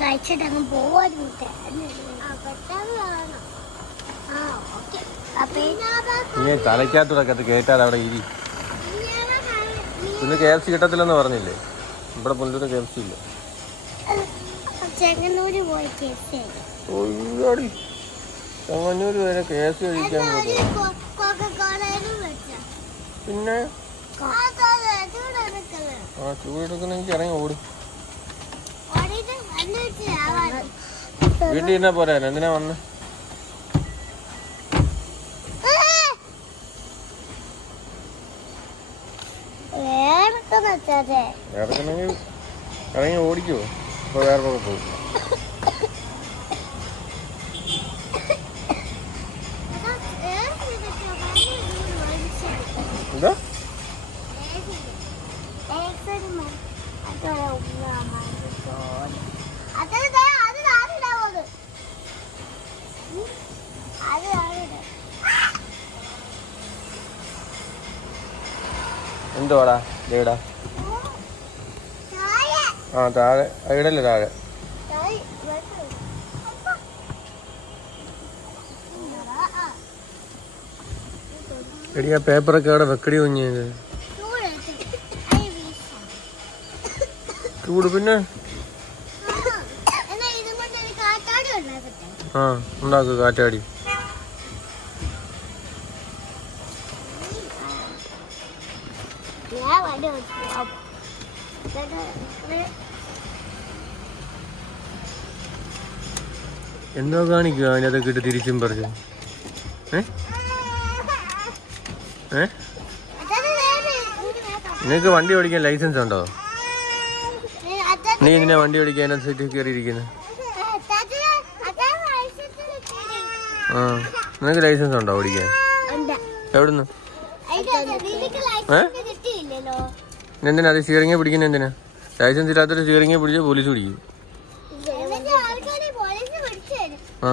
കഴിച്ചിട്ടങ്ങ് പോവാൻ തലയ്ക്കകത്തൂടെ കേട്ടാൽ അവിടെ ഇരി. പിന്നെ KFC കിട്ടത്തില്ലെന്ന് പറഞ്ഞില്ലേ? ഇവിടെ പുല്ലൂര് KFC ഇല്ല. ചെങ്ങന്നൂര് വരെ KFC കഴിക്കാൻ പിന്നെ ചൂടെടുക്കണമെങ്കിൽ ഇറങ്ങി ഓടും. വീട്ടിൽ ഇരുന്നാ പോരാ, എന്തിനാ വന്ന്? ഇറങ്ങണമെങ്കിൽ ഇറങ്ങി ഓടിക്കുവോ? അപ്പൊ വേറെ പോകും. എന്താ എന്തോടാ ദേടാ? ആ താഴെ ഇടല്ലേ താഴെ. എടി ആ പേപ്പറൊക്കെ അവിടെ വെക്കടി കുഞ്ഞത്. ചൂട് പിന്നെ ആ ഉണ്ടാക്ക് കാറ്റാടി. എന്തോ കാണിക്കുക അതിനകത്തൊക്കെ ഇട്ട് തിരിച്ചും പറഞ്ഞു. നിനക്ക് വണ്ടി ഓടിക്കാൻ ലൈസൻസ് ഉണ്ടോ? നീ എന്തിനാ വണ്ടി ഓടിക്കാൻ അതിനകത്ത് സീറ്റിൽ കയറിയിരിക്കുന്നത്? ആ നിനക്ക് ലൈസൻസ് ഉണ്ടോ ഓടിക്കാൻ? എവിടുന്ന്? എന്തിനാ അത് സ്റ്റിയറിംഗ് പിടിക്കുന്നത്? എന്തിനാ? ലൈസൻസ് ഇല്ലാത്തൊരു സ്റ്റിയറിംഗ് പിടിച്ചാൽ പോലീസ് പിടിക്കും. ആ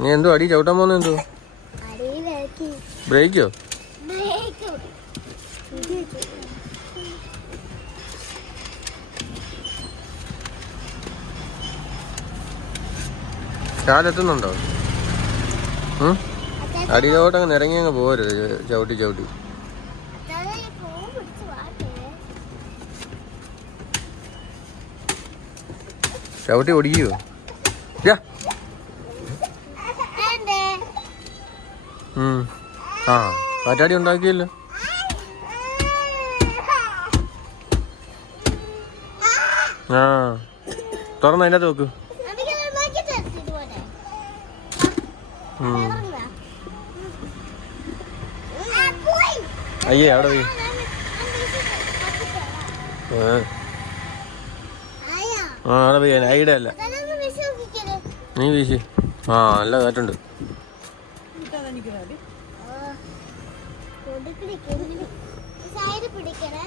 നീ എന്തോ അടി ചവിട്ടാൻ പോകുന്ന? എന്തോ ബ്രേക്കോ? കാലെത്തുന്നുണ്ടോ? അടിയിലോട്ടങ്ങ് ഇറങ്ങി അങ്ങ് പോരുത് ചവിട്ടി ചവിട്ടി. ചവിട്ടി ഓടിക്കുവോ? ആ കാറ്റാടി ഉണ്ടാക്കിയല്ലോ. ആ തുറന്ന് അതിനകത്ത് നോക്ക്. അയ്യേ അവിടെ പോയി. ആ അവിടെ പോയി. ഐഡിയ അല്ല, നീ വീശി. ആ നല്ല കാറ്റുണ്ട്. പിടിക്കണേ